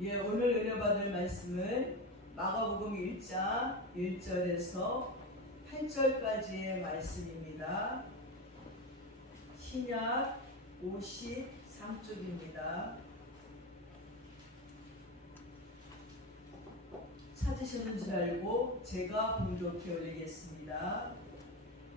오늘 은혜 받을 말씀은 마가복음 1장 1절에서 8절까지의 말씀입니다. 신약 53쪽입니다. 찾으셨는 줄 알고 제가 봉독해 올리겠습니다.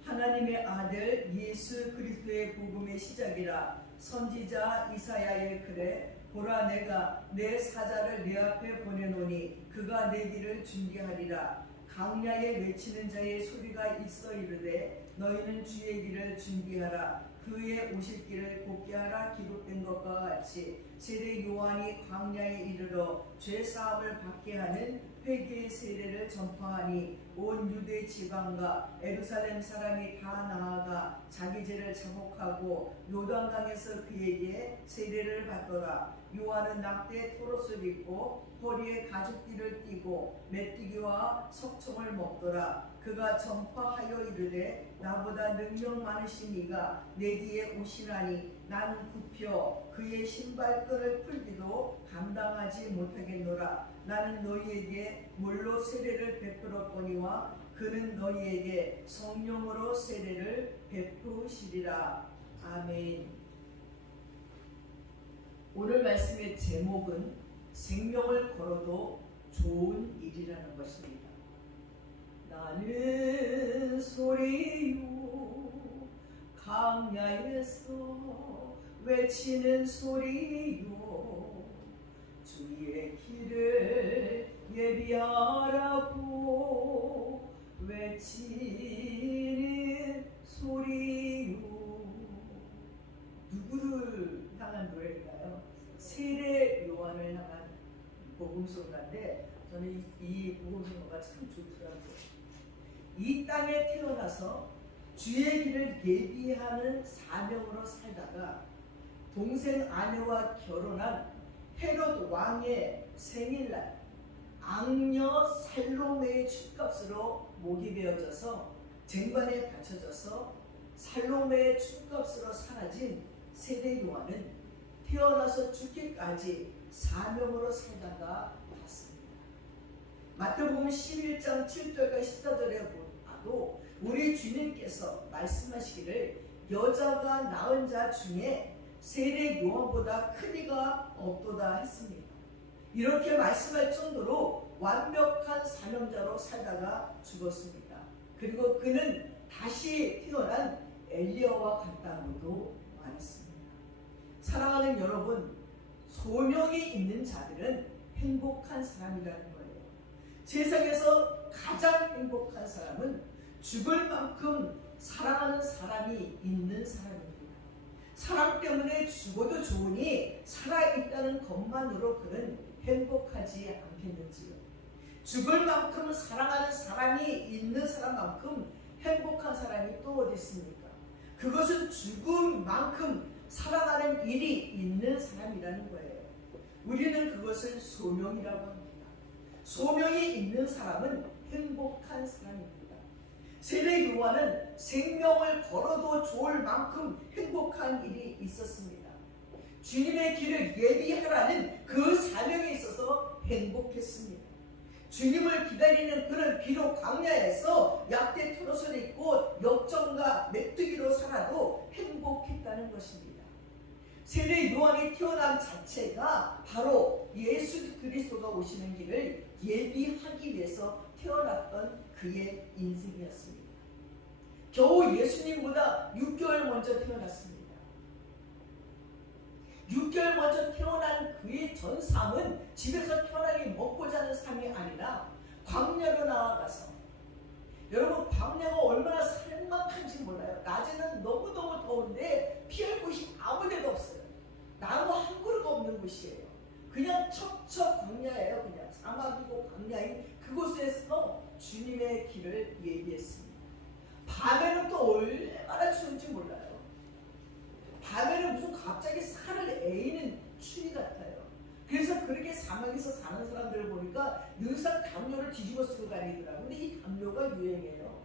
하나님의 아들 예수 그리스도의 복음의 시작이라. 선지자 이사야의 글에 보라, 내가 내 사자를 내 앞에 보내노니 그가 내 길을 준비하리라. 강야에 외치는 자의 소리가 있어 이르되 너희는 주의 길을 준비하라. 그의 오실 길을 곱게 하라. 기록된 것과 같이 세례 요한이 광야에 이르러 죄 사함을 받게 하는 회개의 세례를 전파하니 온 유대 지방과 예루살렘 사람이 다 나아가 자기 죄를 자복하고 요단강에서 그에게 세례를 받더라. 요한은 낙대 토롯을 입고 허리에 가죽띠를 띠고 메뚜기와 석청을 먹더라. 그가 전파하여 이르되 나보다 능력 많으신 이가 내 뒤에 오시나니 나는 굽혀 그의 신발끈을 풀기도 감당하지 못하겠노라. 나는 너희에게 물로 세례를 베풀었거니와 그는 너희에게 성령으로 세례를 베푸시리라. 아멘. 오늘 말씀의 제목은 생명을 걸어도 좋은 일이라는 것입니다. 나는 소리요 강야에서 외치는 소리요 주의 길을 예비하라고 외치는 소리요. 누구를 향한 노래일까요? 세례 요한을 향한 복음송가인데 저는 이 복음송가가 참 좋더라고요. 이 땅에 태어나서 주의 길을 예비하는 사명으로 살다가 동생 아내와 결혼한 헤롯 왕의 생일날 악녀 살로메의 춤값으로 목이 베어져서 쟁반에 받쳐져서 살로메의 춤값으로 사라진 세례 요한은 태어나서 죽기까지 사명으로 살다가 갔습니다. 마태복음 11장 7절과 14절에 봐도 우리 주님께서 말씀하시기를 여자가 낳은 자 중에 세례 요한보다 큰 이가 없도다 했습니다. 이렇게 말씀할 정도로 완벽한 사명자로 살다가 죽었습니다. 그리고 그는 다시 태어난 엘리야와 같다고도 말했습니다. 사랑하는 여러분, 소명이 있는 자들은 행복한 사람이라는 거예요. 세상에서 가장 행복한 사람은 죽을 만큼 사랑하는 사람이 있는 사람입니다. 사랑 때문에 죽어도 좋으니 살아있다는 것만으로 그는 행복하지 않겠는지요. 죽을 만큼 사랑하는 사람이 있는 사람만큼 행복한 사람이 또 어디 있습니까? 그것은 죽을 만큼 사랑하는 일이 있는 사람이라는 거예요. 우리는 그것을 소명이라고 합니다. 소명이 있는 사람은 행복한 사람입니다. 세례 요한은 생명을 걸어도 좋을 만큼 행복한 일이 있었습니다. 주님의 길을 예비하라는 그 사명에 있어서 행복했습니다. 주님을 기다리는 그는 비록 광야에서 약대 트롯을 입고 역정과 메뚜기로 살아도 행복했다는 것입니다. 세례 요한이 태어난 자체가 바로 예수 그리스도가 오시는 길을 예비하기 위해서 태어났던 그의 인생이었습니다. 겨우 예수님보다 6개월 먼저 태어났습니다. 6개월 먼저 태어난 그의 전 삶은 집에서 편하게 먹고 자는 삶이 아니라 광야로 나아가서, 여러분 광야가 얼마나 삭막한지 몰라요. 낮에는 너무너무 더운데 피할 곳이 아무 데도 없어요. 나무 한 그루가 없는 곳이에요. 그냥 척척 광야예요. 그냥 사막이고 광야인 그곳에서 주님의 길을 예비했습니다. 밤에는 또 얼마나 추운지 몰라요. 밤에는 무슨 갑자기 살을 에이는 추위 같아요. 그래서 그렇게 사막에서 사는 사람들을 보니까 늘상 담요를 뒤집어 쓰고 다니더라고요. 근데 이 담요가 유행해요.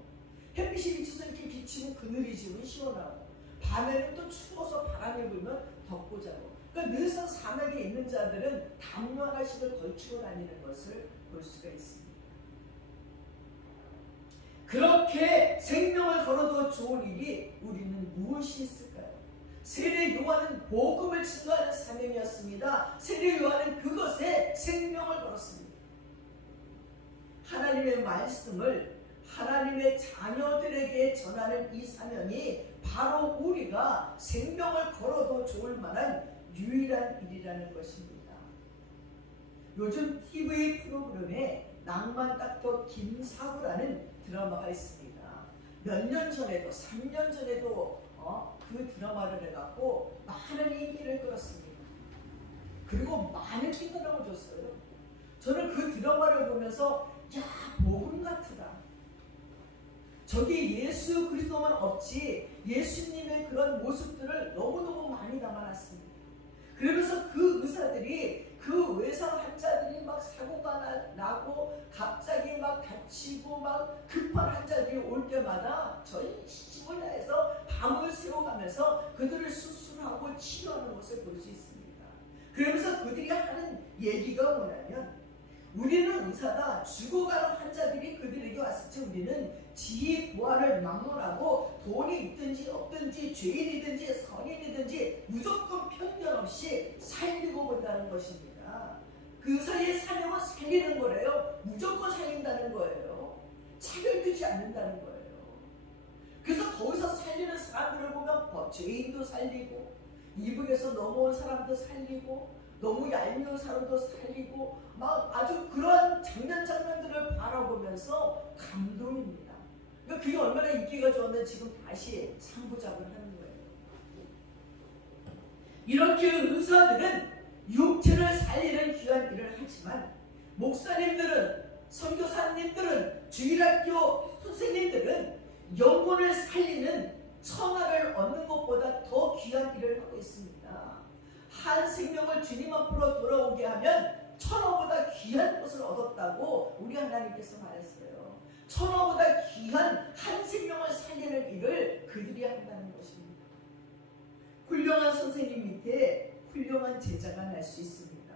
햇빛이 비쳐서 이렇게 비치고 그늘이 지면 시원하고, 밤에는 또 추워서 바람이 불면 덮고 자고. 그러니까 늘상 사막에 있는 자들은 담요 하나씩을 걸치고 다니는 것을 볼 수가 있습니다. 그렇게 생명을 걸어도 좋은 일이 우리는 무엇이 있을까요? 세례 요한은 복음을 증거하는 사명이었습니다. 세례 요한은 그것에 생명을 걸었습니다. 하나님의 말씀을 하나님의 자녀들에게 전하는 이 사명이 바로 우리가 생명을 걸어도 좋을 만한 유일한 일이라는 것입니다. 요즘 TV 프로그램에 낭만닥터 김사부라는 드라마가 있습니다. 몇 년 전에도 3년 전에도 그 드라마를 해갖고 많은 인기를 끌었습니다. 그리고 많은 기도를 줬어요. 저는 그 드라마를 보면서 야, 복음 같으다. 저기 예수 그리스도만 없지 예수님의 그런 모습들을 너무너무 많이 담아놨습니다. 그러면서 그 의사들이 그 외상 환자들이 막 사고가 나고 갑자기 막 다치고 막 급한 환자들이 올 때마다 전 힘을 다해서 밤을 새워가면서 그들을 수술하고 치료하는 것을 볼 수 있습니다. 그러면서 그들이 하는 얘기가 뭐냐면 우리는 의사다. 죽어가는 환자들이 그들에게 왔을 때 우리는 지혜 부활을 막론하고 돈이 있든지 없든지 죄인이든지 선인이든지 무조건 편견 없이 살리고 본다는 것입니다. 그 의사의 사명은 살리는 거래요. 무조건 살린다는 거예요. 차별두지 않는다는 거예요. 그래서 거기서 살리는 사람들을 보면 죄인도 살리고 이북에서 넘어온 사람도 살리고 너무 얄미운 사람도 살리고 막 아주 그런 장면들을 바라보면서 감동입니다. 그러니까 그게 얼마나 인기가 좋았는데 지금 다시 3부작을 하는 거예요. 이렇게 의사들은 육체를 살리는 귀한 일을 하지만 목사님들은 선교사님들은 주일학교 선생님들은 영혼을 살리는 천하를 얻는 것보다 더 귀한 일을 하고 있습니다. 한 생명을 주님 앞으로 돌아오게 하면 천하보다 귀한 것을 얻었다고 우리 하나님께서 말했어요. 천하보다 귀한 한 생명을 살리는 일을 그들이 한다는 것입니다. 훌륭한 선생님 밑에 훌륭한 제자가 날 수 있습니다.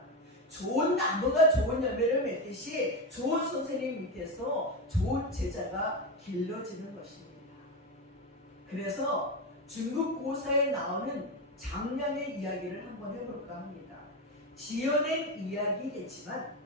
좋은 나무가 좋은 열매를 맺듯이 좋은 선생님 밑에서 좋은 제자가 길러지는 것입니다. 그래서 중국 고사에 나오는 장량의 이야기를 한번 해볼까 합니다. 지어낸 이야기겠지만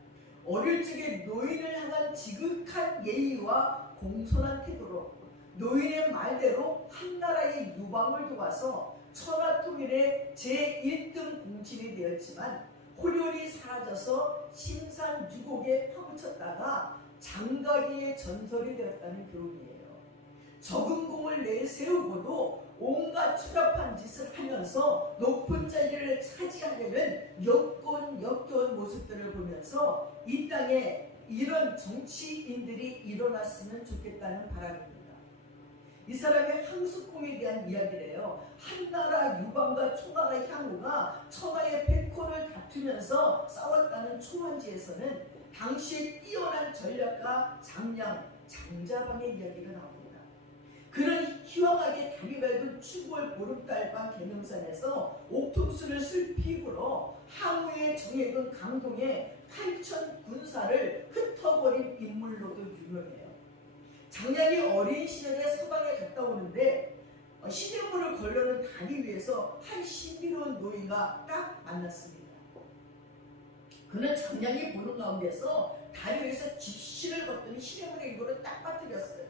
어릴 적에 노인을 향한 지극한 예의와 공손한 태도로 노인의 말대로 한나라의 유방을 도와서 천하통일의 제1등 공신이 되었지만 호련이 사라져서 심산유곡에 파묻혔다가 장가기의 전설이 되었다는 교훈이에요. 적은 공을 내세우고도 온갖 추잡한 짓을 하면서 높은 자리를 차지하려는 역겨운 모습들을 보면서 이 땅에 이런 정치인들이 일어났으면 좋겠다는 바람입니다. 이 사람의 항숙공에 대한 이야기래요. 한나라 유방과 초나라 향후가 천하의 백호를 다투면서 싸웠다는 초원지에서는 당시의 뛰어난 전략가 장자방의 이야기가 나옵니다. 그는 희왕하게 달이 밝은 추구월 보름달밤 계명산에서 옥통수를 슬피 불어 항우의 정액은 강동에 8천 군사를 흩어버린 인물로도 유명해요. 장량이 어린 시절에 서방에 갔다 오는데 시냇물을 걸려는 다리 위에서 한 신비로운 노인과 딱 만났습니다. 그는 장량이 보는 가운데서 다리 위에서 집시를 걷더니 시냇물에 이거를 딱 빠뜨렸어요.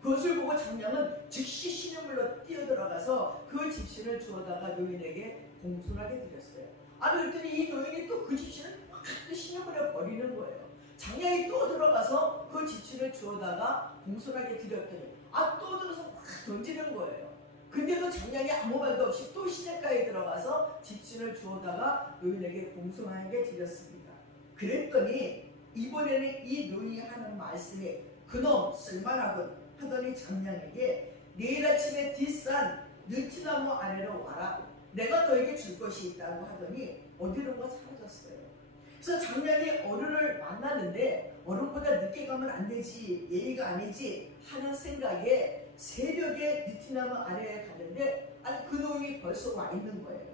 그것을 보고 장량은 즉시 시냇물로 뛰어들어가서 그 집신을 주워다가 노인에게 공손하게 드렸어요. 그랬더니 이 노인이 또 그 집신을 확 시냇물에 버리는 거예요. 장량이 또 들어가서 그 집신을 주워다가 공손하게 드렸더니 또 들어서 확 던지는 거예요. 근데도 장량이 아무 말도 없이 또 시냇가에 들어가서 집신을 주워다가 노인에게 공손하게 드렸습니다. 그랬더니 이번에는 이 노인이 하는 말씀이 그놈 쓸만하군 하더니 장량에게 내일 아침에 뒷산 느티나무 아래로 와라. 내가 너에게 줄 것이 있다고 하더니 어디론가 사라졌어요. 그래서 장량이 어른을 만났는데 어른보다 늦게 가면 안 되지, 예의가 아니지 하는 생각에 새벽에 느티나무 아래에 갔는데 그 노인이 벌써 와 있는 거예요.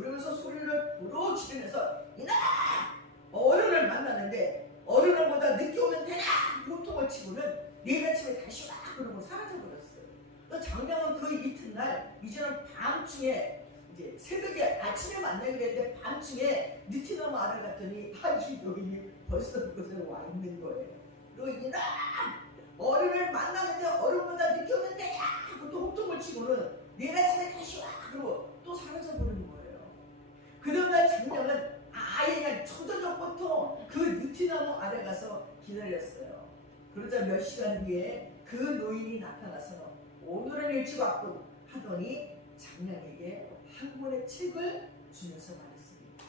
그러면서 소리를 부르 지르면서 이나 어른을 만나는데 어른보다 늦게 오면 되나 보통을 치고는 내일 아침에 다시 와 그러고 사라져버렸어요. 장량은 그 이튿날 이제는 밤중에 이제 새벽에 아침에 만나기로 했는데 밤중에 느티나무 아래 갔더니 이 노인이 벌써 그곳에 와 있는 거예요. 그리고 이나 어른을 만나는데 어른보다 늦게 오면 되냐 하고 또 호통을 치고는 내일 아침에 다시 와 그러고 또 사라져버리는 거예요. 그러나 장량은 아예 그냥 초저녁부터 그 느티나무 아래 가서 기다렸어요. 그러자 몇 시간 뒤에 그 노인이 나타나서 오늘은 일찍 왔군 하더니 장량에게 한 권의 책을 주면서 말했습니다.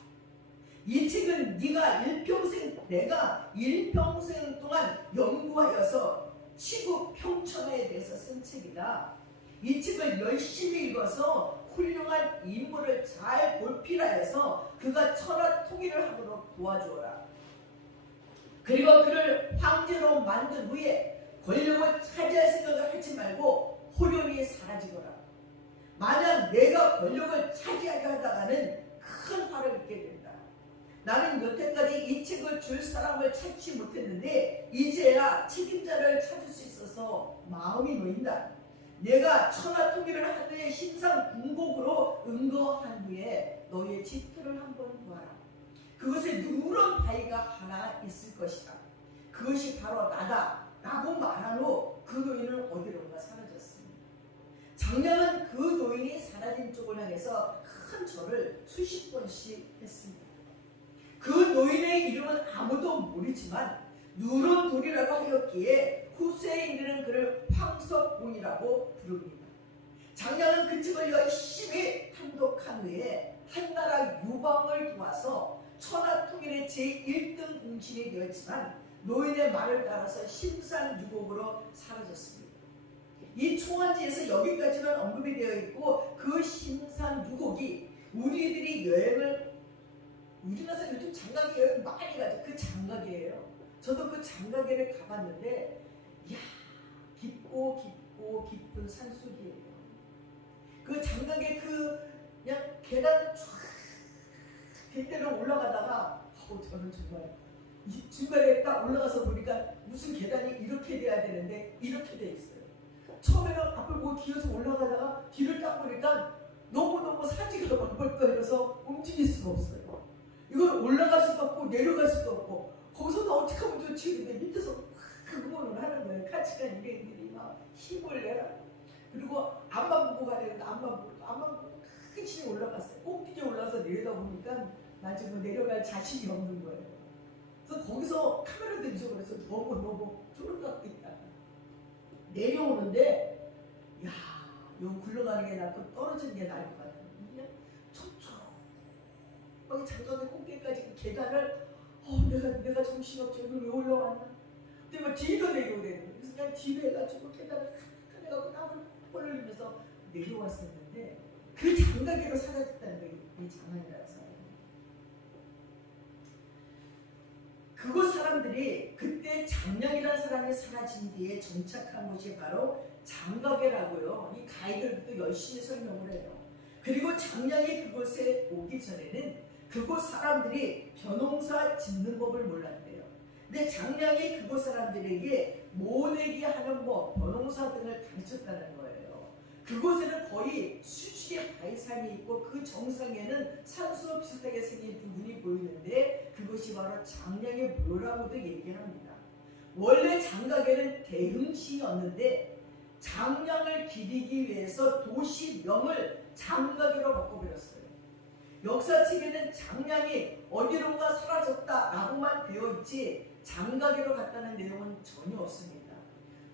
이 책은 내가 일평생 동안 연구하여서 지구 평천화에 대해서 쓴 책이다. 이 책을 열심히 읽어서 훌륭한 인물을 잘 볼필하여서 그가 천하 통일을 하도록 도와주어라. 그리고 그를 황제로 만든 후에 권력을 차지할 생각을 하지 말고 호련히 사라지거라. 만약 내가 권력을 차지하게 하다가는 큰 화를 입게 된다. 나는 여태까지 이 책을 줄 사람을 찾지 못했는데 이제야 책임자를 찾을 수 있어서 마음이 놓인다. 내가 천하 통일을 한 후에 신상 궁곡으로 응거한 후에 너의 집터를 한번 보아라. 그것에 누런 바위가 하나 있을 것이다. 그것이 바로 나다 라고 말한 후 그 노인은 어디론가 사라졌습니다. 장량은 그 노인이 사라진 쪽을 향해서 큰 절을 수십 번씩 했습니다. 그 노인의 이름은 아무도 모르지만 누런 돌이라고 하였기에 후세인들은 그를 황석봉이라고 부릅니다. 장량은 그 책을 열심히 탐독한 후에 한나라 유방을 도와서 천하통일의 제1등 공신이 되었지만 노인의 말을 따라서 심산유곡으로 사라졌습니다. 이 초안지에서 여기까지만 언급이 되어 있고 그 심산유곡이 우리들이 여행을 우리나라에서 요즘 장가게 여행 많이 가죠. 그 장가게예요. 저도 그 장가게를 가봤는데 이야 깊고 깊은 산속이에요. 그 장가게 그냥 계단을 쫙 뒷대로 올라가다가 저는 정말 중간에 딱 올라가서 보니까 무슨 계단이 이렇게 돼야 되는데 이렇게 돼 있어요. 처음에는 앞을 보고 기어서 올라가다가 뒤를 딱 보니까 너무너무 사지가 벌벌떠서 움직일 수가 없어요. 이걸 올라갈 수도 없고 내려갈 수도 없고 거기서 나 어떻게 하면 좋지? 근데 밑에서 그거는 하는 거예요. 카치가 일행들이 막 힘을 내라. 그리고 앞만 보고 가야 되는데 앞만 보고 끝이 올라갔어요. 꼭대기에 올라가서 내려다보니까 나 지금 내려갈 자신이 없는 거예요. 그래서 거기서 카메라도 잊어버려서 너무 쫄아갖고 있다. 내려오는데 야 이거 굴러가는 게 낫고 떨어지는 게 나을 것 같아요. 그냥 촉촉하게 장가게 꼭대기까지 그 계단을 내가 정신없지 오늘 왜 올라왔나? 근데 막 뒤도 내려오고 되는 그래서 그냥 뒤로 해가지고 계단을 탁 해가지고 땀을 뻘흘리면서 내려왔었는데 그 장가게로 사라졌다는 거예요. 이 장안이라서. 그곳 사람들이 그때 장량이라는 사람이 사라진 뒤에 정착한 곳이 바로 장가게라고요. 이 가이드들도 열심히 설명을 해요. 그리고 장량이 그곳에 오기 전에는 그곳 사람들이 벼농사 짓는 법을 몰랐대요. 근데 장량이 그곳 사람들에게 모내기 하는 법, 벼농사 등을 가르쳤다는 거예요. 그곳에는 거의 수직의 바위산이 있고 그 정상에는 산수와 비슷하게 생긴 부분이 보이는데 그것이 바로 장량의 묘라고도 얘기합니다. 원래 장가게는 대흥시였는데 장량을 기리기 위해서 도시명을 장가게로 바꿔버렸어요. 역사책에는 장량이 어디론가 사라졌다라고만 되어있지 장가게로 갔다는 내용은 전혀 없습니다.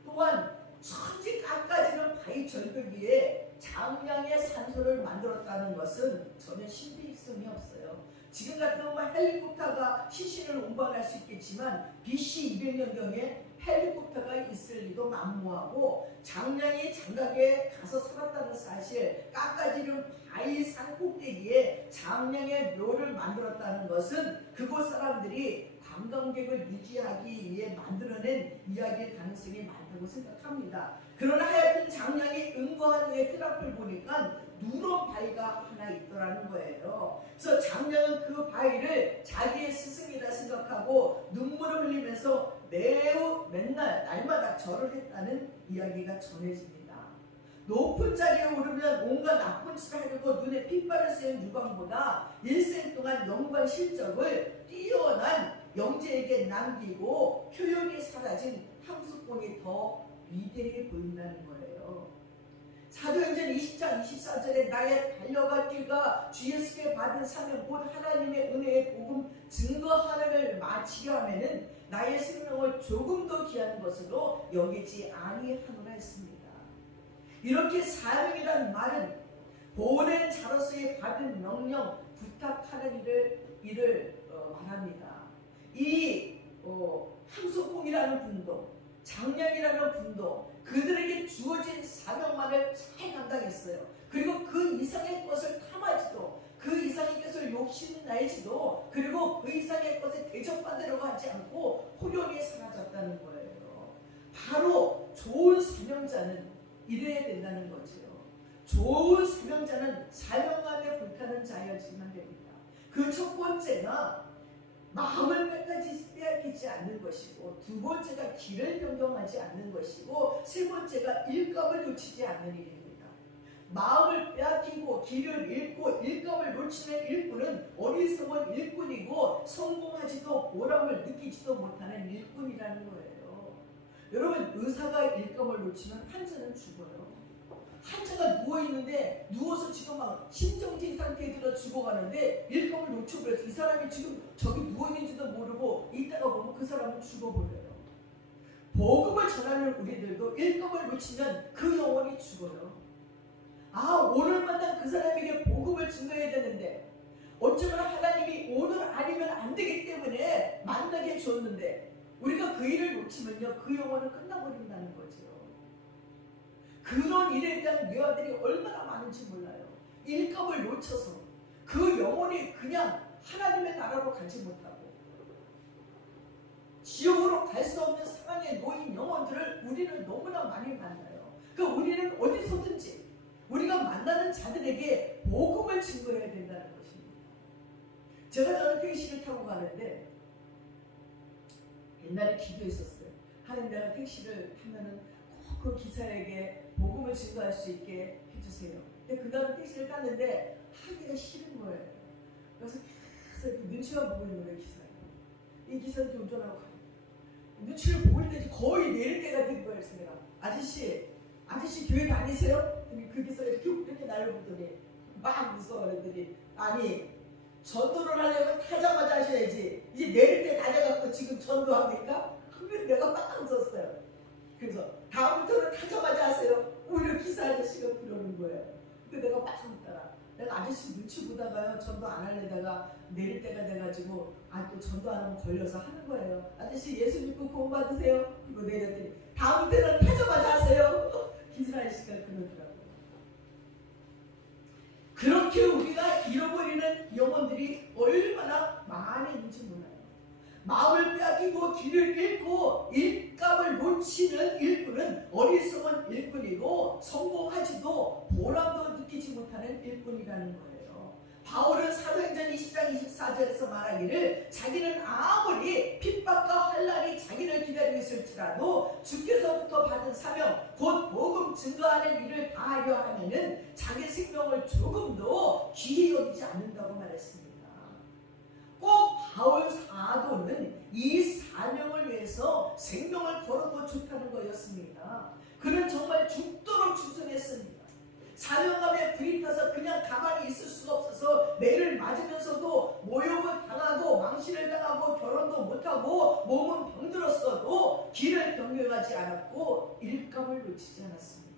또한 천지 끝까지는 바위 절벽 위에 장량의 산소를 만들었다는 것은 전혀 신빙성이 없어요. 지금 같으면 헬리콥터가 시신을 운반할 수 있겠지만 BC 200년경에 헬리콥터가 있을 리도 만무하고 장량이 장가게에 가서 살았다는 사실, 깎아지른 바위 산 꼭대기에 장량의 묘를 만들었다는 것은 그곳 사람들이 관광객을 유지하기 위해 만들어낸 이야기일 가능성이 많다고 생각합니다. 그러나 하여튼 장량이 응거한 후에 트라프를 보니까 누런 바위가 하나 있더라는 거예요. 그래서 장녀는 그 바위를 자기의 스승이라 생각하고 눈물을 흘리면서 매우 맨날 날마다 절을 했다는 이야기가 전해집니다. 높은 자리에 오르면 온갖 나쁜 짓을 하려고 눈에 핏발을 쐬는 유방보다 일생 동안 영광 실적을 뛰어난 영재에게 남기고 효용이 사라진 함수공이 더 위대해 보인다는 거예요. 사도행전 20장 24절에 나의 달려갈 길과 주 예수께 받은 사명 곧 하나님의 은혜의 복음 증거하는을 마치려 하면은 나의 생명을 조금 더 귀한 것으로 여기지 아니하노라 했습니다. 이렇게 사명이란 말은 보낸 자로서의 받은 명령, 부탁하는 일을 말합니다. 이 함소공이라는 분도, 장량이라는 분도 그들에게 주어진 사명만을 잘 감당했어요. 그리고 그 이상의 것을 탐하지도, 그 이상의 것을 욕심내지도, 그리고 그 이상의 것에 대접받으려고 하지 않고 호령이 사라졌다는 거예요. 바로 좋은 사명자는 이래야 된다는 거죠. 좋은 사명자는 사명감에 불타는 자여지만 됩니다. 그 첫 번째가 마음을 빼앗기지 않는 것이고, 두 번째가 길을 변경하지 않는 것이고, 세 번째가 일감을 놓치지 않는 일입니다. 마음을 빼앗기고 길을 잃고 일감을 놓치는 일꾼은 어리석은 일꾼이고 성공하지도 보람을 느끼지도 못하는 일꾼이라는 거예요. 여러분, 의사가 일감을 놓치면 환자는 죽어요. 환자가 누워있는데 누워서 지금 막 심정지 상태에 들어 죽어가는데 일감을 놓쳐버려서 이 사람이 지금 저기 누워있는지도 모르고 있다가 보면 그 사람은 죽어버려요. 복음을 전하는 우리들도 일감을 놓치면 그 영혼이 죽어요. 오늘 만난 그 사람에게 복음을 증거해야 되는데 어쩌면 하나님이 오늘 아니면 안 되기 때문에 만나게 줬는데 우리가 그 일을 놓치면요, 그 영혼은 끝나버린다는 거죠. 그런 일에 대한 뇌아들이 얼마나 많은지 몰라요. 일감을 놓쳐서 그 영혼이 그냥 하나님의 나라로 가지 못하고 지옥으로 갈 수 없는 사랑에 놓인 영혼들을 우리는 너무나 많이 만나요. 그러니까 우리는 어디서든지 우리가 만나는 자들에게 복음을 증거해야 된다는 것입니다. 저는 택시를 타고 가는데 옛날에 기도했었어요. 하나님, 내가 택시를 타면은 꼭 그 기사에게 복음을 증거할 수 있게 해주세요. 근데 그날은 택시를 탔는데 하기가 싫은 거예요. 그래서 계속 눈치만 보고 있는 거예요, 기사에. 이 기사한테 운전하고 가요. 눈치를 보고 있는지 거의 내릴 때가 된 거예요. 그래서 내가 아저씨 교회 다니세요? 그 기사 이렇게 나를 보더니 막 무서워하더니, 아니 전도를 하려면 타자마자 하셔야지. 이제 내릴 때 다녀갖고 지금 전도합니까? 그래서 내가 막 웃었어요. 그래서 다음부터는 타자마자 하세요. 오히려 기사 아저씨가 그러는 거예요. 근데 내가 막 웃다가 내가 아저씨 눈치 보다가요, 전도 안 하려다가 내릴 때가 돼가지고 또 전도 안 하면 걸려서 하는 거예요. 아저씨 예수 믿고 구원 받으세요. 그리고 내렸더니 다음부터는 타자마자 하세요. 기사 아저씨가 그러더라고요. 그렇게 우리가 잃어버리는 영혼들이 얼마나 많이 있는지 몰라요. 마음을 빼앗기고 길을 잃고 일감을 놓치는 일꾼은 어리석은 일꾼이고 성공하지도 보람도 느끼지 못하는 일꾼이라는 거예요. 바울은 사도행전 20장 24절에서 말하기를 자기는 아무리 핍박과 환난이 자기를 기다리고 있을지라도 주께서부터 받은 사명 곧 복음 증거하는 일을 다하려 하면은 자기 생명을 조금도 귀히 여기지 않는다고 말했습니다. 꼭 바울 사도는 이 사명을 위해서 생명을 걸어도 좋다는 거였습니다. 그는 정말 죽도록 충성했습니다. 사명감에 불이 타서 그냥 가만히 있을 수가 없어서 매를 맞으면서도 모욕을 당하고 망신을 당하고 결혼도 못하고 몸은 병들었어도 길을 변경하지 않았고 일감을 놓치지 않았습니다.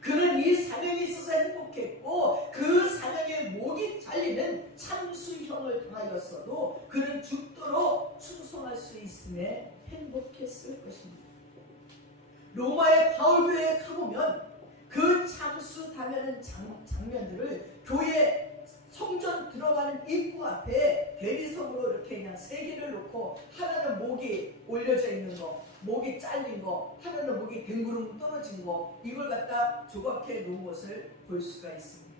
그는 이 사명이 있어서 행복했고 그 사명에 목이 잘리는 참수형을 당하였어도 그는 죽도록 충성할 수 있음에 행복했을 것입니다. 로마의 바울교회에 가보면 그 참수 다면은 장면들을 교회 성전 들어가는 입구 앞에 대리석으로 이렇게 그냥 세 개를 놓고 하나는 목이 올려져 있는 거, 목이 잘린 거, 하나는 목이 댕구름 떨어진 거, 이걸 갖다 조각해 놓은 것을 볼 수가 있습니다.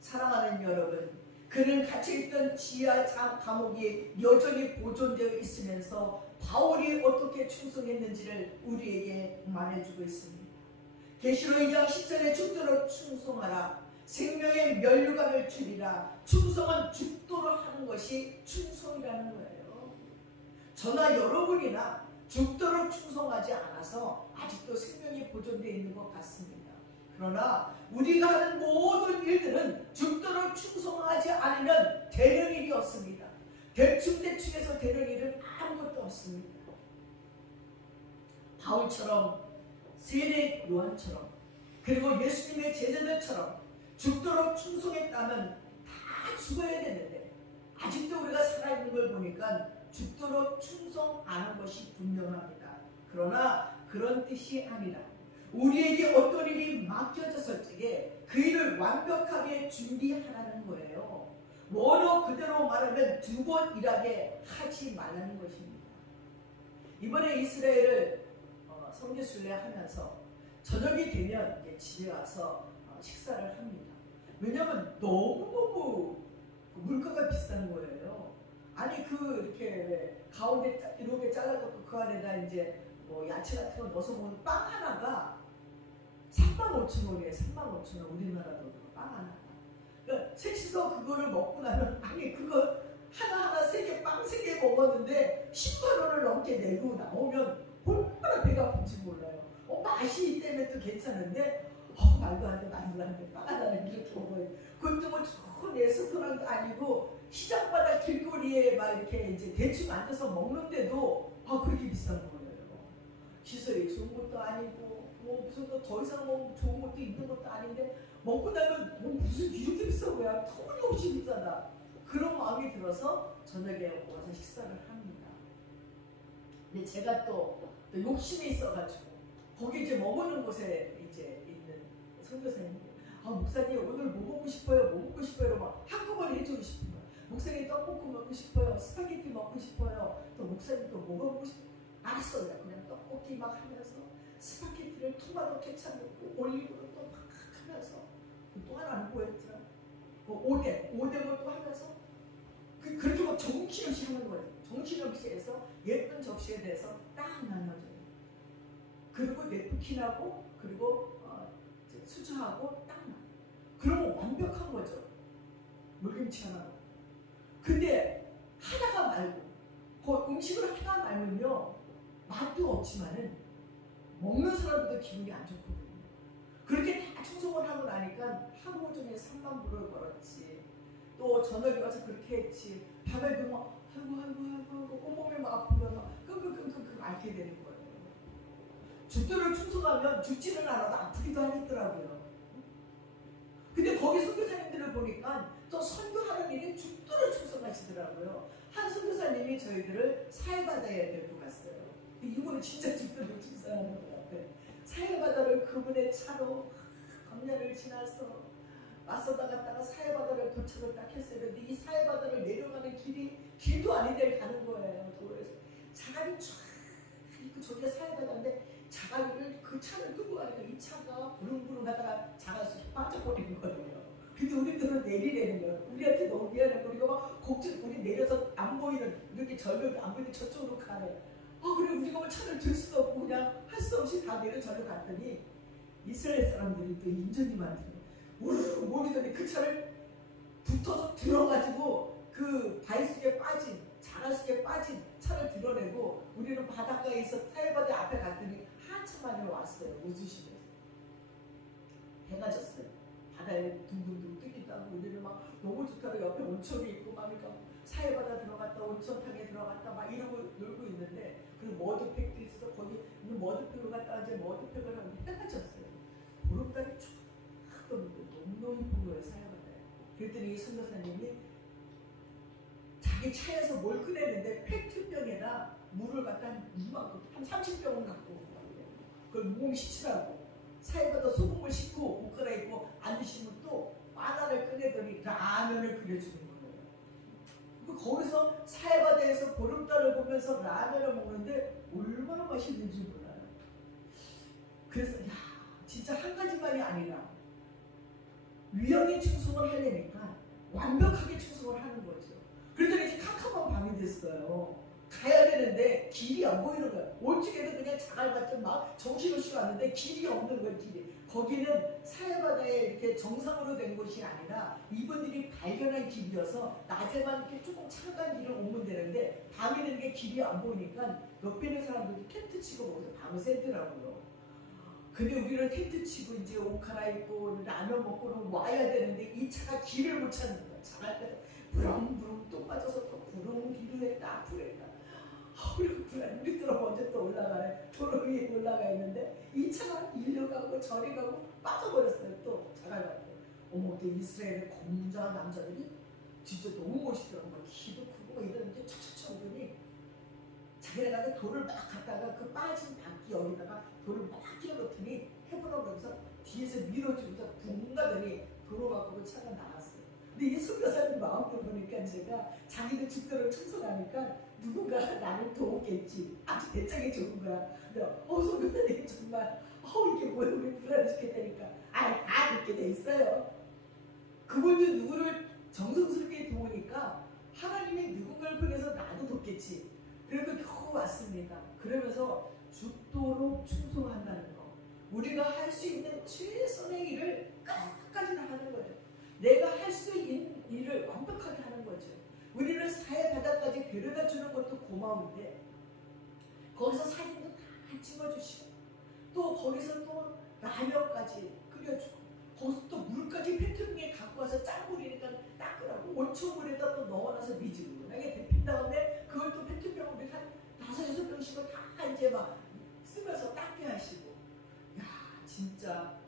사랑하는 여러분, 그는 갇혀있던 지하 감옥이 여전히 보존되어 있으면서 바울이 어떻게 충성했는지를 우리에게 말해주고 있습니다. 계시록 2장 10절에 죽도록 충성하라. 생명의 면류관을 주리라. 충성은 죽도록 하는 것이 충성이라는 거예요. 저나 여러분이나 죽도록 충성하지 않아서 아직도 생명이 보존되어 있는 것 같습니다. 그러나 우리가 하는 모든 일들은 죽도록 충성하지 않으면 되는 일이 없습니다. 대충대충해서 되는 일은 아무것도 없습니다. 바울처럼 세례 요한처럼 그리고 예수님의 제자들처럼 죽도록 충성했다면 다 죽어야 되는데 아직도 우리가 살아있는 걸 보니까 죽도록 충성 안 한 것이 분명합니다. 그러나 그런 뜻이 아니라 우리에게 어떤 일이 맡겨졌을 적에 그 일을 완벽하게 준비하라는 거예요. 원어 그대로 말하면 두 번 일하게 하지 말라는 것입니다. 이번에 이스라엘을 선교순례 하면서 저녁이 되면 이제 집에 와서 식사를 합니다. 왜냐면 너무너무 물가가 비싼 거예요. 아니 이렇게 가운데 이렇게 잘라갖고 그 안에다 이제 뭐 야채 같은 거 넣어서 먹는 빵 하나가 35,000원이에요. 35,000원. 우리나라 돈으로 빵 하나. 그러니까 셋이서 그거를 먹고 나면 아니 그거 하나하나 3개 빵 3개 먹었는데 10만 원을 넘게 내고 나오면 얼마나 배가 아픈지 몰라요. 맛이 때문에 또 괜찮은데 말도 안 돼 말도 안 돼 빵 하나를 이렇게 먹어요. 그것도 뭐 좋은 레스토랑도 아니고 시장바닥 길거리에 막 이렇게 이제 대충 앉아서 먹는데도 그렇게 비싼 거예요. 시설이 좋은 것도 아니고 뭐 무슨 더 이상 뭐 좋은 것도 있는 것도 아닌데 먹고 나면 무슨 이렇게 비싼 거야. 터무니없이 비싸다. 그런 마음이 들어서 저녁에 와서 식사를 합니다. 근데 제가 또 욕심이 있어가지고 거기 이제 머무는 곳에 이제 있는 선교사님이 목사님 오늘 뭐 먹고 싶어요? 뭐 먹고 싶어요? 막 한꺼번에 해주고 싶은 거예요. 목사님 떡볶이 먹고 싶어요. 스파게티 먹고 싶어요. 또 목사님 또 뭐 먹고 싶어요? 알았어. 그냥 떡볶이 막 하면서 스파게티를 토마토 케찹 넣고 올리브로 또 막 하면서 또 하나 뭐였더라? 오뎅을 또 하면서 그렇게 막 정신없이 하는 거예요. 정신없이 해서 예쁜 접시에 대해서 딱 나눠줘요. 그리고 네프킨하고 그리고 수저하고 딱 나눠요. 그러면 완벽한 거죠. 물김치 하나. 근데 하나가 말고 그 음식을 하나 말면요 맛도 없지만은 먹는 사람들도 기분이 안 좋거든요. 그렇게 다 충성을 하고 나니까 하루 종일 3만 불을 벌었지. 또 저녁에 와서 그렇게 했지. 밤에도 막 아이고 온몸이 막 아프면 막 끙끙끙끙 앓게 되는 거예요. 죽도록 충성하면 죽지는 않아도 아프기도 하겠더라고요. 근데 거기 선교사님들을 보니까 또 선교하는 일이 죽도록 충성하시더라고요. 한 선교사님이 저희들을 사해바다에 데리고 갔어요. 이분은 진짜 죽도록 충성하는 것 같아요. 사해바다를 그분의 차로 광야를 지나서 맞서다 갔다가 사해바다를 도착을 딱 했어요. 근데 이 사해바다를 내려가는 길도 아닌데 가는 거예요. 도로에서 자갈이 쫙 있고 저기가 사해바다인데 자갈을 그 차를 끌고 가니까 이 차가 부릉부릉 하다가 자갈속에 빠져버리는 거예요. 근데 우리들은 내리라는 거예요. 우리한테 너무 미안해. 우리가 막 걱정, 우리 내려서 안 보이는 이렇게 절벽이 안 보이는 저쪽으로 가래. 그래 우리가 뭐 차를 들 수도 없고 그냥 할 수 없이 다 내려 저려 갔더니 이스라엘 사람들이 또 인전님한테 우르르 모이더니 그 차를 붙어서 들어가지고 그 바위 속에 빠진 자갈 속에 빠진 차를 드러내고 우리는 바닷가에 있어 사해바다 앞에 갔더니 한참 만에 왔어요. 웃으시면서 해가 졌어요. 바다에 둥둥둥 뜨기도 하고 우리는 막 너무 좋다고 옆에 온천이 있고 막 그러니까 사해바다 들어갔다 온천탕에 들어갔다 막 이러고 놀고 있는데 그리고 머드팩도 있어. 거기 있는 머드팩을 갔다가 이제 머드팩을 하는데 해가 졌어요. 보름달이 쫙 떠는데 너무너무 이쁜 거예요. 사해바다에. 그랬더니 이 선교사님이 자기 차에서 뭘 꺼내는데 페트병에다 물을 갖다 한 30병을 갖고 온 거예요. 그걸 몸 씻으라고 사해바다 소금을 씻고 옷 갈아입고 앉으시면 또 바다를 꺼내더니 라면을 끓여주는 거예요. 거기서 사해바다에서 보름달을 보면서 라면을 먹는데 얼마나 맛있는지 몰라요. 그래서 야, 진짜 한 가지만이 아니라 위험에 충성을 하려니까 완벽하게 충성을 하는 거죠. 그러더니 이제 캄캄한 밤이 됐어요. 가야 되는데 길이 안 보이는 거예요. 올쪽에도 그냥 자갈밭은 막 정신없이 왔는데 길이 없는 거예요. 길이. 거기는 사해바다에 이렇게 정상으로 된 곳이 아니라 이분들이 발견한 길이어서 낮에만 이렇게 조금 차가운 길을 오면 되는데 밤이 되는 게 길이 안 보이니까 옆에 있는 사람들이 텐트 치고 거기서 밤을 새더라고요. 근데 우리는 텐트 치고 이제 옷 갈아입고 라면 먹고는 와야 되는데 이 차가 길을 못 찾는 거야. 자갈밭에 부렁부렁 또 빠져서 또 부렁 뒤로 했다 앞으로 했다. 그리고 우리 들어 먼저 또 올라가네. 도로 위에 올라가 있는데 이 차가 일려 가고 저리 가고 빠져버렸어요. 또 자갈밭에. 어머, 또 이스라엘의 검자 남자들이 진짜 너무 멋있더라고. 키도 크고 이러는데 척척척 오더니 자기네가 돌을 막 갖다가 그 빠진 바퀴 여기다가 돌을 막 끼워놓더니 해보라고 그래서 뒤에서 밀어주면서 붕 가더니 도로 밖으로 차가 나갔어요. 근데 이 선교사님 마음도 보니까 제가 자기들 집도를 청소하니까 누군가 나를 도우겠지. 아주 배짱이 좋은 거야. 근데 선교사님 정말 이게 뭐야 우리 불안해 죽겠다니까. 다 그렇게 돼 있어요. 그분도 누구를 정성스럽게 도우니까 하나님이 누군가를 보내서 나도 돕겠지. 그리고 겨우 왔습니다. 그러면서 죽도록 충성한다는 거. 우리가 할 수 있는 최선의 일을 끝까지 다 하는 거예요. 내가 할 수 있는 일을 완벽하게 하는 거죠. 우리는 사해바다까지 데려다 주는 것도 고마운데 거기서 사진도 다 찍어주시고 또 거기서 또 라면까지 끓여주고 거기서 또 물까지 페트병에 갖고 와서 짠물이니까 닦으라고 5,000물에다 또 넣어놔서 미지근하게 데핀 다음에 그걸 또 페트병으로 한 5-6병씩을 다 이제 막 쓰면서 닦게 하시고 야, 진짜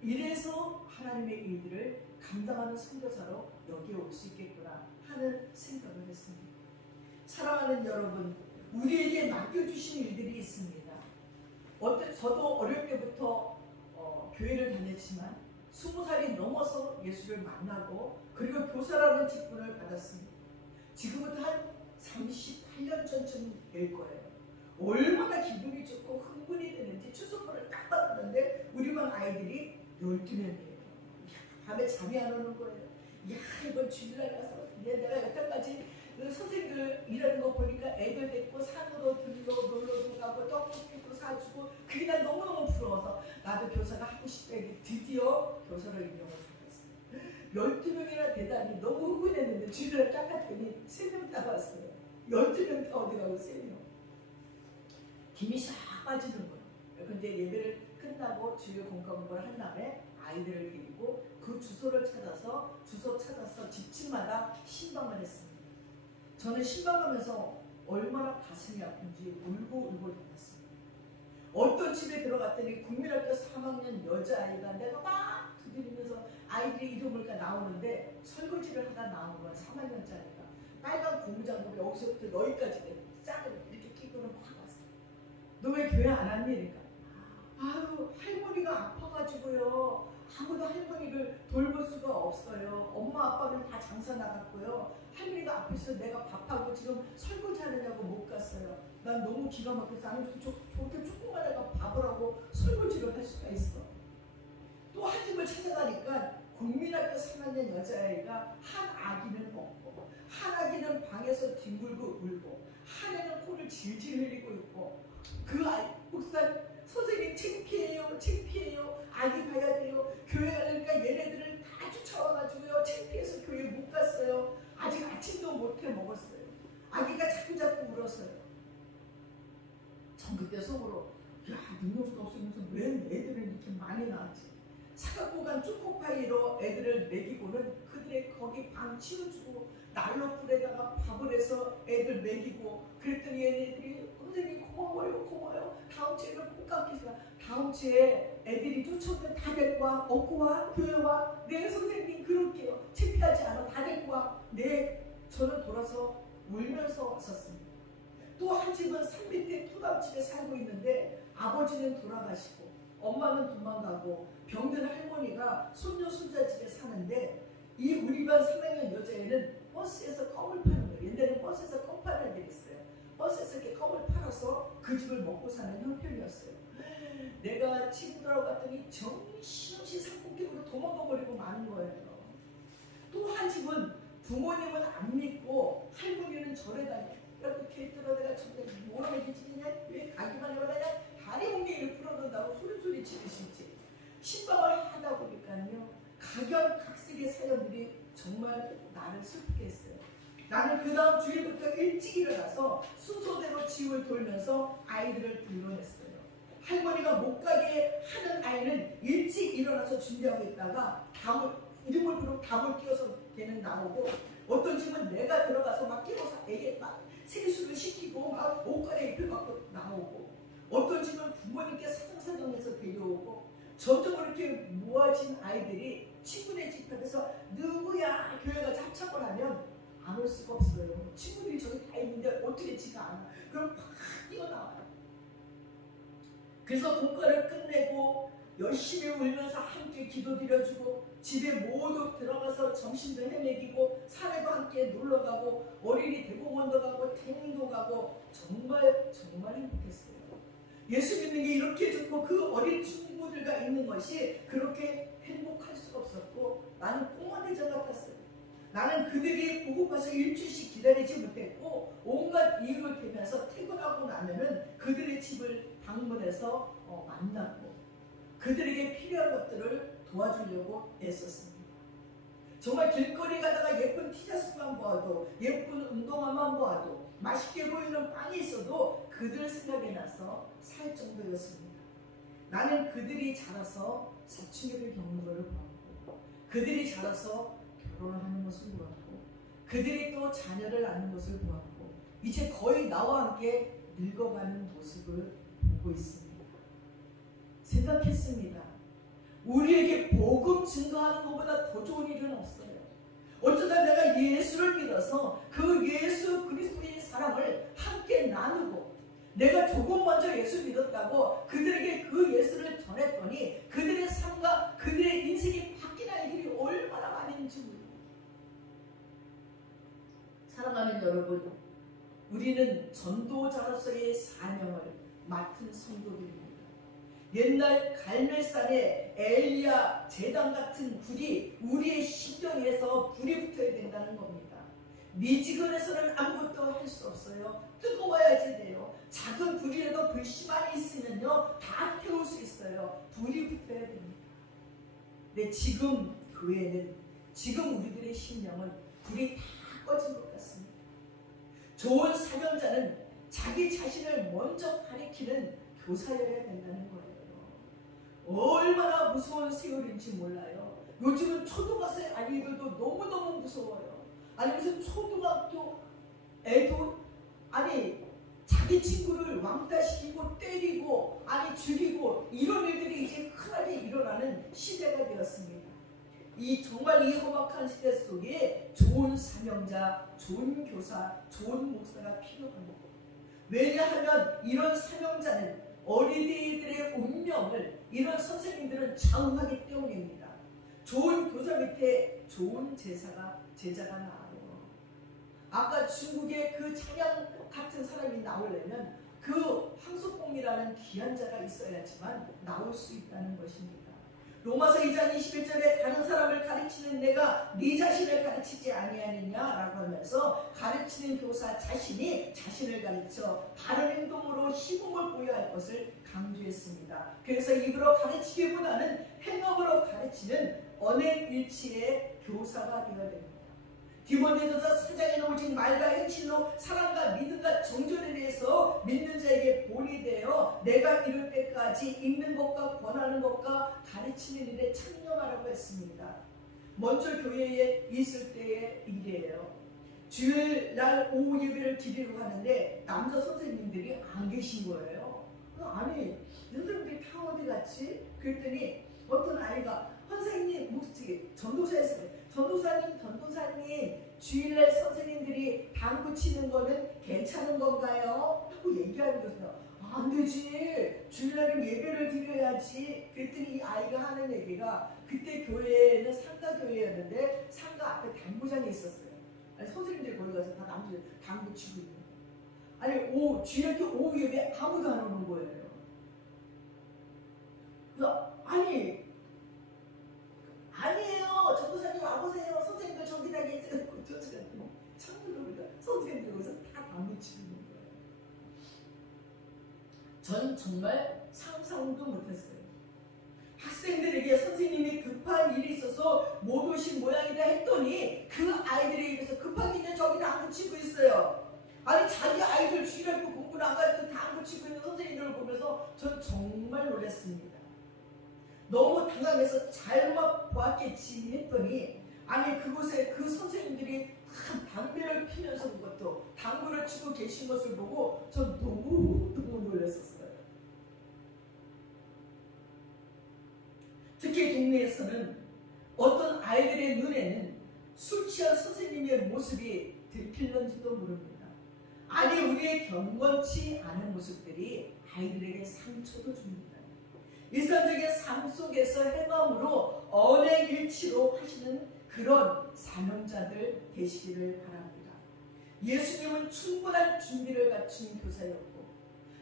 이래서 하나님의 일들을 감당하는 선교사로 여기에 올 수 있겠구나 하는 생각을 했습니다. 사랑하는 여러분, 우리에게 맡겨주신 일들이 있습니다. 저도 어릴 때부터 교회를 다녔지만 20살이 넘어서 예수를 만나고 그리고 교사라는 직분을 받았습니다. 지금부터 한 38년 전쯤 될 거예요. 얼마나 기분이 좋고 흥분이 되는지 출석부를 딱 받았는데 우리 반 아이들이 12명이에요. 밤에 잠이 안 오는 거예요. 야, 이번 주일날 가서 내가 여태까지 그 선생님들 일하는 거 보니까 애들 데리고 산으로 놀러도 가고 떡볶이도 사주고 그게 난 너무너무 부러워서 나도 교사가 하고 싶다. 드디어 교사로 임명을 받았어요. 12명이나 대단히 너무 흥분했는데 주일날 딱 갔더니 3명 따라왔어요. 12명 다 어디 가고 3명. 김이 싹 빠지는 거예요. 근데 예배를 끝나고 주일 공과 공부를 한 다음에 아이들을 데리고 그 주소를 찾아서 집집마다 신방을 했습니다. 저는 신방하면서 얼마나 가슴이 아픈지 울고 다녔습니다. 어떤 집에 들어갔더니 국민학교 3학년 여자아이가 내가 막 두드리면서 아이들이 이름을 나오는데 설거지를 하다 나오는 거야. 3학년짜리가 빨간 고무장갑에 여기서부터 여기까지 짝을 이렇게 끼고는 막 왔어. 너 왜 교회 안 왔니? 그러니까 아유, 할머니가 아파가지고요. 아무도 할머니를 돌볼 수가 없어요. 엄마 아빠는 다 장사 나갔고요. 할머니가 앞에서 내가 밥하고 지금 설거지 하느냐고 못 갔어요. 난 너무 기가 막혀서 아니 저렇게 조금만 애가 밥을 하고 설거지를 할 수가 있어. 또 한 집을 찾아가니까 국민학교 3학년 여자아이가 한 아기는 먹고 한 아기는 방에서 뒹굴고 울고 한 애는 코를 질질 흘리고 있고 그 아이 목사 선생님 창피해요. 아기 봐야 돼요. 교회 가니까 얘네들을 다 쫓아와가지고요. 창피해서 교회 못 갔어요. 아직 아침도 못해 먹었어요. 아기가 자꾸 울었어요. 전 그때 속으로 야, 능력도 없으면서 왜 애들을 이렇게 많이 낳았지. 사갖고 간 초코파이로 애들을 먹이고는 그들의 거기 방 치워주고 난로불에다가 밥을 해서 애들 먹이고 그랬더니 얘네들이 선생님 고마워요. 다음 주에는 꼭 깎이세요. 다음 주에 애들이 쫓아오면 다 데리고 와. 업고 와. 교회 와. 네 선생님 그럴게요. 창피하지 않아. 다 데리고 와. 네. 저는 돌아서 울면서 왔었습니다. 또 한 집은 산 밑에 토담집에 살고 있는데 아버지는 돌아가시고 엄마는 도망가고 병든 할머니가 손녀 손자 집에 사는데 이 우리 반 3학년 여자애는 버스에서 껌을 파는 거예요. 옛날에는 버스에서 껌 파는 애들이 있어요. 버스에서 이렇게 껌을 팔아서 그 집을 먹고 사는 형편이었어요. 내가 친구들하고 갔더니 정신없이 산꼭대기로 도망가 버리고 마는 거예요. 또 한 집은 부모님은 안 믿고 할머니는 절에 다녀. 이렇게 들어 내가 정말 뭐라 해주지? 왜 가기만 해봐. 그냥 다리 뭉개기를 풀어놓는다고 소리 지르시지. 신방을 하다 보니까요. 각양각색의 사연들이 정말 나를 슬프게 했어요. 나는 그 다음 주일부터 일찍 일어나서 순서대로 집을 돌면서 아이들을 불러냈어요. 할머니가 못 가게 하는 아이는 일찍 일어나서 준비하고 있다가 이름을 부르고 답을 끼워서 걔는 나오고, 어떤 집은 내가 들어가서 막 끼워서 애기 막 세수를 시키고 막 옷가래 입혀갖고 나오고, 어떤 집은 부모님께 사정사정해서 데려오고, 점점 이렇게 모아진 아이들이 친구네 집 앞에서 누구야 교회가 합창을 하면 안 올 수가 없어요. 친구들이 저기 다 있는데 어떻게 지가 안 와. 그럼 팍 뛰어나와요. 그래서 공과를 끝내고 열심히 울면서 함께 기도드려주고, 집에 모두 들어가서 점심도 해먹이고, 산에도 함께 놀러가고, 어린이 대공원도 가고, 태닝도 가고, 정말 행복했어요. 예수 믿는 게 이렇게 좋고 그 어린 친구들과 있는 것이 그렇게 행복할 수가 없었고, 나는 꽁어대장 같았어요. 나는 그들이 보고파서 일주일씩 기다리지 못했고, 온갖 이유를 대면서 퇴근하고 나면은 그들의 집을 방문해서 만났고, 그들에게 필요한 것들을 도와주려고 애썼습니다. 정말 길거리 가다가 예쁜 티셔츠만 보아도, 예쁜 운동화만 보아도, 맛있게 보이는 빵이 있어도 그들 생각이 나서 살 정도였습니다. 나는 그들이 자라서 사춘기를 겪는 것을 보았고, 그들이 자라서 결혼을 하는 것을 보았고, 그들이 또 자녀를 낳는 것을 보았고, 이제 거의 나와 함께 늙어가는 모습을 보고 있습니다. 생각했습니다. 우리에게 복음 증거하는 것보다 더 좋은 일은 없어요. 어쩌다 내가 예수를 믿어서 그 예수 그리스도의 사랑을 함께 나누고, 내가 조금 먼저 예수 믿었다고 그들에게 그 예수를 전했더니 그들의 삶과 그들의 인생이 바뀐 아이들이 얼마나 많은지 몰라요. 사랑하는 여러분, 우리는 전도자로서의 사명을 맡은 성도들입니다. 옛날 갈멜산의 엘리야 제단 같은 불이 우리의 심정에서 불이 붙어야 된다는 겁니다. 미지근해서는 아무것도 할 수 없어요. 뜨거워야지 돼요. 작은 불이라도 불씨만 있으면요 다 태울 수 있어요. 불이 붙어야 됩니다. 근데 지금 교회는, 지금 우리들의 심령은 불이 다 꺼진 것 같습니다. 좋은 사명자는 자기 자신을 먼저 가리키는 교사여야 된다는 거예요. 얼마나 무서운 세월인지 몰라요. 요즘은 초등학생 아이들도 너무너무 무서워요. 아니 무슨 초등학교 애도 자기 친구를 왕따시키고 때리고 죽이고 이런 일들이 이제 흔하게 일어나는 시대가 되었습니다. 정말 이 험악한 시대 속에 좋은 사명자, 좋은 교사, 좋은 목사가 필요합니다. 왜냐하면 이런 사명자는 어린이들의 운명을 이런 선생님들은 좌우하기 때문입니다. 좋은 교사 밑에 좋은 제자가 나와요. 아까 중국의 그 찬양 같은 사람이 나오려면 그 황석봉이라는 귀한 자가 있어야지만 나올 수 있다는 것입니다. 로마서 2장 21절에 다른 사람을 가르치는 내가 네 자신을 가르치지 아니하느냐라고 하면서 가르치는 교사 자신이 자신을 가르쳐 바른 행동으로 시범을 보여야 할 것을 강조했습니다. 그래서 입으로 가르치기보다는 행동으로 가르치는 언행일치의 교사가 되어야 됩니다. 디모데전서 4장에는 오직 말과 행실로 사랑과 믿음과 정절에 대해서 믿는 자에게 본이 되어 내가 이룰 때까지 읽는 것과 권하는 것과 가르치는 일에 참여하라고 했습니다. 먼저 교회에 있을 때의 일이에요. 주일날 오후 예배를 드리려고 하는데 남자 선생님들이 안 계신 거예요. 아니 선생님들이 다 어디 갔지? 그랬더니 어떤 아이가 선생님 전도사였어요. 전도사님 주일날 선생님들이 당구 치는 거는 괜찮은 건가요? 하고 얘기하는 거예요. 안 되지. 주일날은 예배를 드려야지. 그랬더니 이 아이가 하는 얘기가, 그때 교회는 상가교회였는데 상가 앞에 당구장이 있었어요. 아니 선생님들이 거기 가서 다 나무에 당구 치고 있는 거예요. 아니 쥐렇게 오후 예배 아무도 안 오는 거예요. 그래서 아니에요. 전도사님 와보세요. 선생님들 저기다 계세요. 창문으로 우리가 선생님들 거기서 다 당구 치고 있는 거예요. 전 정말 상상도 못했어요. 학생들에게 선생님이 급한 일이 있어서 못 오신 모양이다 했더니 그 아이들에 입에서 급한 일은 저기 당구 치고 있어요. 아니 자기 아이들 주일학교 공부를 안 가르쳐 당구 치고 있는 선생님들을 보면서 전 정말 놀랐습니다. 너무 당황해서 잘못 보았겠지 했더니 아니 그곳에 그 선생님들이 다 담배를 피면서 그것도 당구를 치고 계신 것을 보고 전 너무 놀랐었어요. 특히 동네에서는 어떤 아이들의 눈에는 술 취한 선생님의 모습이 들킬는지도 모릅니다. 아니 우리의 경건치 않은 모습들이 아이들에게 상처도 줍니다. 일상적인 삶 속에서 행함으로 언행일치로 하시는 그런 사명자들 되시기를 바랍니다. 예수님은 충분한 준비를 갖춘 교사였고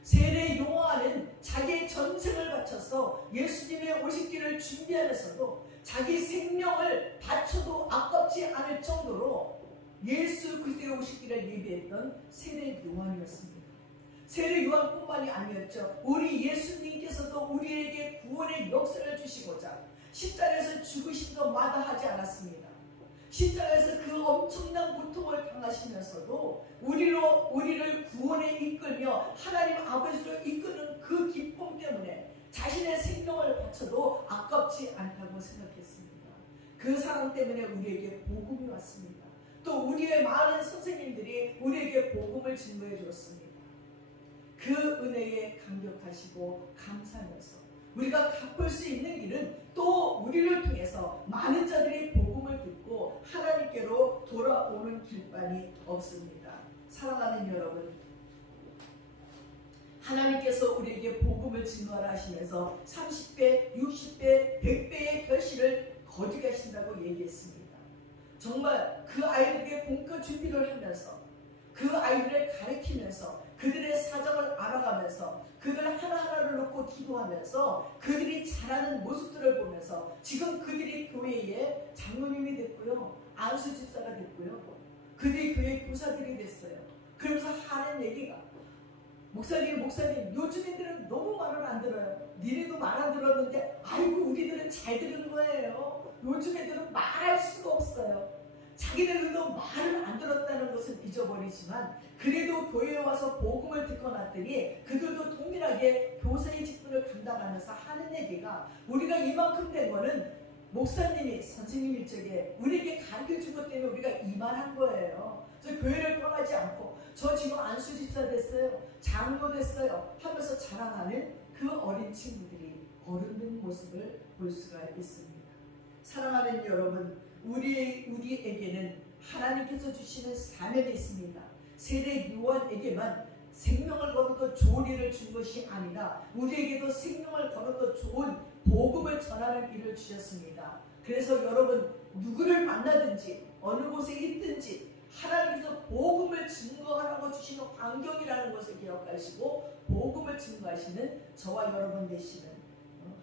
세례 요한은 자기의 전생을 바쳐서 예수님의 오실 길을 준비하면서도 자기 생명을 바쳐도 아깝지 않을 정도로 예수 그리스도의 오실 길을 예비했던 세례 요한이었습니다. 세례 요한뿐만이 아니었죠. 우리 예수님께서도 우리에게 구원의 역사를 주시고자 십자가에서 죽으심도 마다하지 않았습니다. 십자가에서 그 엄청난 고통을 당하시면서도 우리를 구원에 이끌며 하나님 아버지로 이끄는 그 기쁨 때문에 자신의 생명을 바쳐도 아깝지 않다고 생각했습니다. 그 사랑 때문에 우리에게 복음이 왔습니다. 또 우리의 많은 선생님들이 우리에게 복음을 증거해 주었습니다. 그 은혜에 감격하시고 감사하면서 우리가 갚을 수 있는 길은 또 우리를 통해서 많은 자들이 복음을 듣고 하나님께로 돌아오는 길만이 없습니다. 사랑하는 여러분, 하나님께서 우리에게 복음을 증거하라 하시면서 30배, 60배, 100배의 결실을 거두게 하신다고 얘기했습니다. 정말 그 아이들에게 본격 준비를 하면서 그 아이들을 가르치면서 그들의 사정을 알아가면서 그들 하나하나를 놓고 기도하면서 그들이 자라는 모습들을 보면서 지금 그들이 교회의 장로님이 됐고요. 안수집사가 됐고요. 그들이 교회 교사들이 됐어요. 그러면서 하는 얘기가 목사님 요즘 애들은 너무 말을 안 들어요. 니네도 말 안 들었는데 아이고 우리들은 잘 들은 거예요. 요즘 애들은 말할 수가 없어요. 자기네들도 말을 안 들었다는 것을 잊어버리지만 그래도 교회에 와서 복음을 듣고 났더니 그들도 동일하게 교사의 직분을 감당하면서 하는 얘기가 우리가 이만큼 된 거는 목사님이 선생님 일적에 우리에게 가르쳐준 것 때문에 우리가 이만한 거예요. 그래서 교회를 떠나지 않고 저 지금 안수집사 됐어요. 장로 됐어요. 하면서 자랑하는 그 어린 친구들이 어른된 모습을 볼 수가 있습니다. 사랑하는 여러분, 우리에게는 하나님께서 주시는 사명이 있습니다. 세례 요한에게만 생명을 걸어도 좋은 일을 준 것이 아니라 우리에게도 생명을 걸어도 좋은 복음을 전하는 일을 주셨습니다. 그래서 여러분 누구를 만나든지 어느 곳에 있든지 하나님께서 복음을 증거하라고 주시는 환경이라는 것을 기억하시고 복음을 증거하시는 저와 여러분 되시는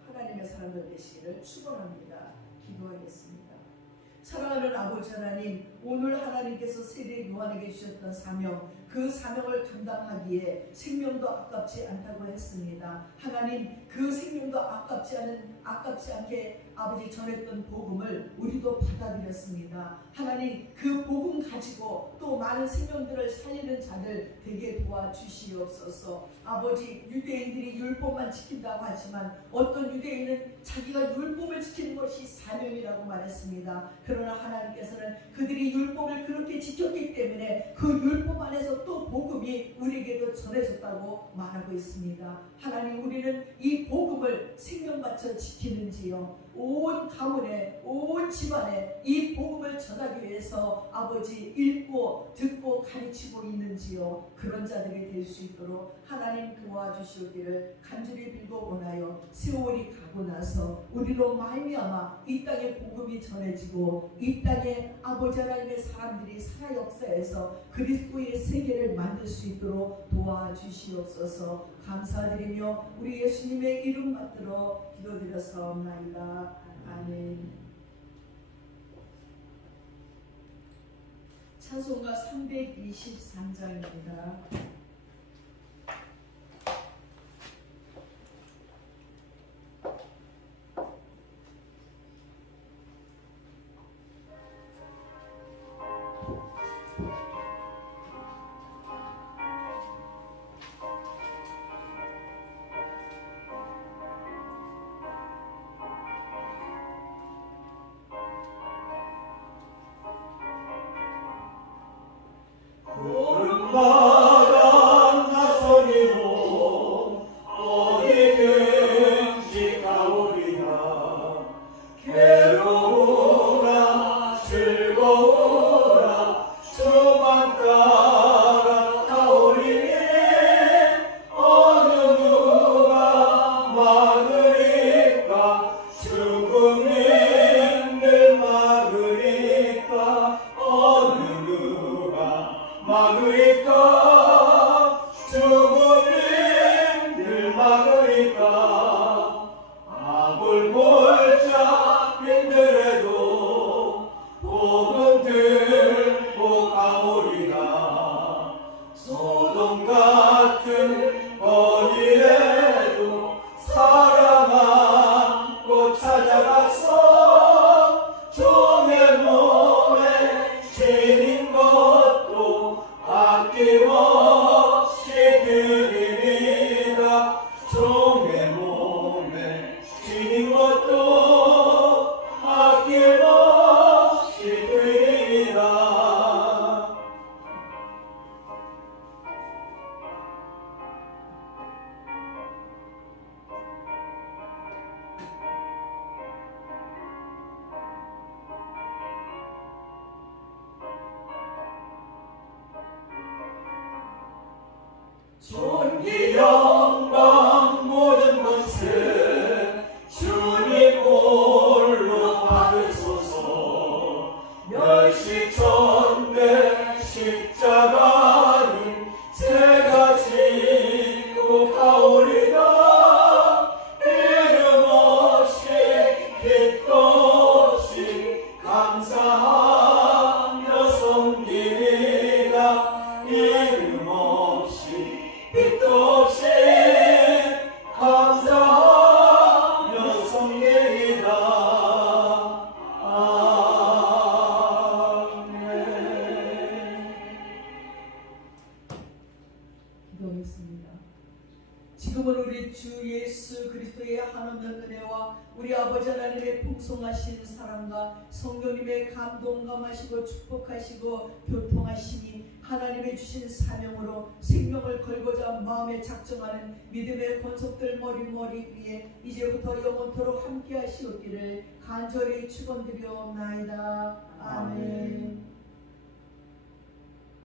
하나님의 사람들 되시기를 축원합니다. 기도하겠습니다. 사랑하는 아버지 하나님, 오늘 하나님께서 세례 요한에게 주셨던 사명, 그 사명을 감당하기에 생명도 아깝지 않다고 했습니다. 하나님, 그 생명도 아깝지 않게 아버지 전했던 복음을 우리도 받아들였습니다. 하나님, 그 복음 가지고 또 많은 생명들을 살리는 자들 되게 도와주시옵소서. 아버지, 유대인들이 율법만 지킨다고 하지만 어떤 유대인은 자기가 율법을 지키는 것이 사명이라고 말했습니다. 그러나 하나님께서는 그들이 율법을 그렇게 지켰기 때문에 그 율법 안에서 또 복음이 우리에게도 전해졌다고 말하고 있습니다. 하나님, 우리는 이 복음을 생명 바쳐 지키는지요? 온 가문에 온 집안에 이 복음을 전하기 위해서 아버지 읽고 듣고 가르치고 있는지요. 그런 자들이 될 수 있도록 하나님 도와주시기를 간절히 빌고 원하여 세월이 가고 나서 우리로 말미암아 이 땅에 복음이 전해지고 이 땅에 아버지 하나님의 사람들이 살아 역사에서 그리스도의 세계를 만들 수 있도록 도와주시옵소서. 감사드리며 우리 예수님의 이름 받들어 기도드렸사옵나이다. 아멘. 찬송가 323장입니다. 바람 나서니도 어디든지 가오리라. 괴로우라 즐거우라 주만 따라 가오리니 어느 누가 막으리까. 죽음이 늘 막으리까. 어느 누가 막으리까. 죽음이 늘 막으리까. 아불골짝 힘들어도 복음 들고 가오리라. 소돔 같은 거리에도 사랑 안고 찾아갔어. 종의 몸에 지닌 것도 아낌없이 드리리라. 종의 몸에 지닌 것도 아낌없이 드리리라. 존귀 영광 모든 것을 주님 홀로 받으소서. 멸시천대 십자가를 제가 지고 가오리라. 이름 없이 빛도 없이 감사하며 섬기리라. 이름 없이 빛도 없이 감사하며 섬기리라. 아멘. 기도하겠습니다. 지금은 우리 주 예수 그리스도의 한없는 은혜와 우리 아버지 하나님의 풍성하신 사랑과 성령님의 감동감하시고 축복하시고 교통하시니 하나님의 주신 사명으로 생명을 걸고자 마음에 작정하는 믿음의 권속들 머리 위에 이제부터 영원토록 함께 하시옵기를 간절히 축원드리옵나이다.